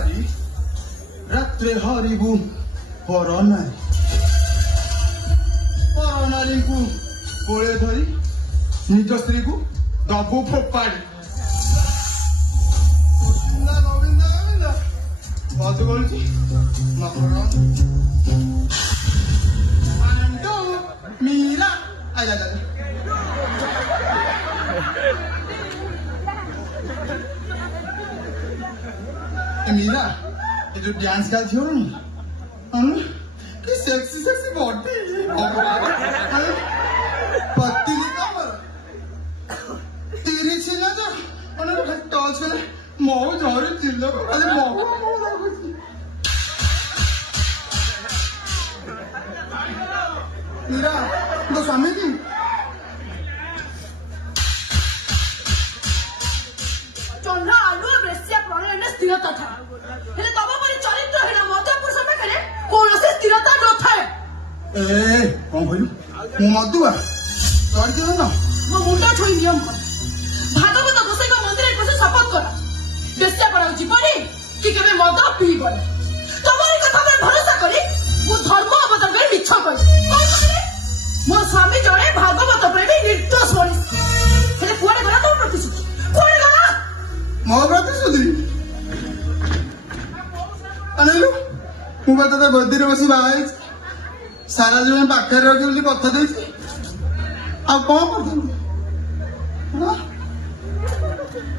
बारी रात्रे हरिबु परनारी परनारी को कोले धरी निज स्त्री को दबु फोपाड़ी बहुत बोलती मीरा आजा जा मीरा ये जो डांस का थियो ना कि सेक्सी सेक्सी बॉडी पत्ती की कमर तेरी छिना जो उन्होंने टॉर्च में मऊ झोरी चिल्लो को अरे मऊ मीरा तो स्वामी की चन्ना आलू बेसिया प्रणयन स्थिरता था हेले तब परि चरित्र हेला मध्य पुरुष पाखरे कोनोसे स्थिरता न थाए ए कोन कहलु मु मधुआ चरित्र न मो मुंडा छोई नियम कर भागवत गोसाई मंदिर पसे शपथ कर बेसिया पराउ जीवनी कि केबे मद पीबन तमरी कथा पर भरोसा करी मु धर्म अवतार कर मिछ कर मो स्वामी जणे भागवत प्रेमी निर्दोष मनीष हेले कुआडे गला तो प्रतिशुद्धि कुआडे गला मो प्रतिशुद्धि अनेलु मु बता बद्दी रे बसी बाई सारा जीवन पाखरे रखी बोली कथा देछि आ कोन करथन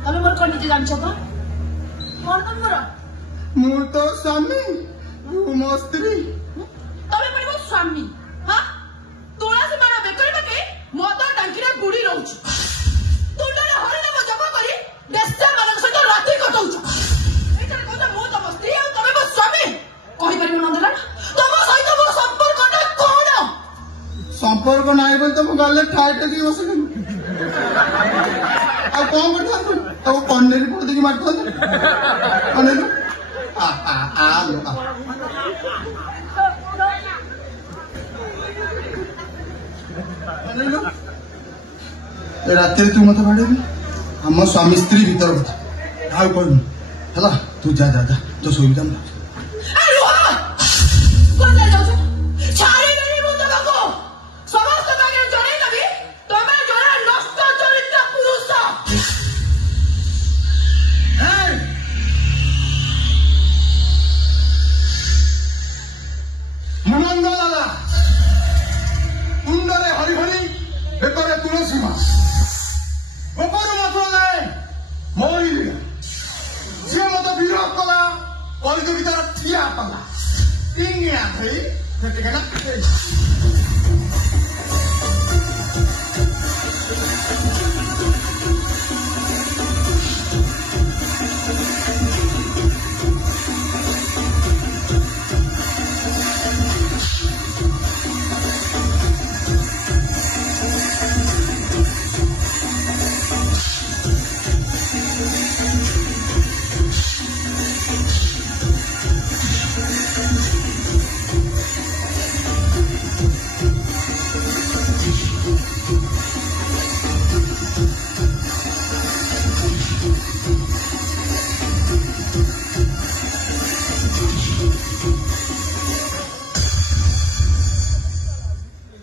तमे मोर कोन निजे जानछ तो कोन तम मोर मु तो स्वामी मो स्त्री तमे परि मो स्वामी हां तोला से मारा बेकर बके मद टांकीरा गुडी रहउछ तुंडरे हरिन मो जप करी देशा मानक सहित राति कटउछ एटा कोन मो तम स्त्री आ तमे मो स्वामी कहि परिबो नंदलाल तम सहित मो संपर्कटा कोन संपर्क नाही बोल तो मु गले ठाटे दी बसले आ कोन करथन तो पन्नेरी पड़ देखि मारथन अनेलु आ लो रात तू मत बाड़ेबी आम स्वामी स्त्री भीतर कथा आउ कहूँ है तू जा जा जा तो शोई जा कुंडरे हरिहरी बेकरे तुलसी मास गोबर मत मोरी सी मत विरोध कला प्रतियोगिता ठिया पला इंगिया थी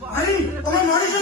भाई तुम्हें मरीज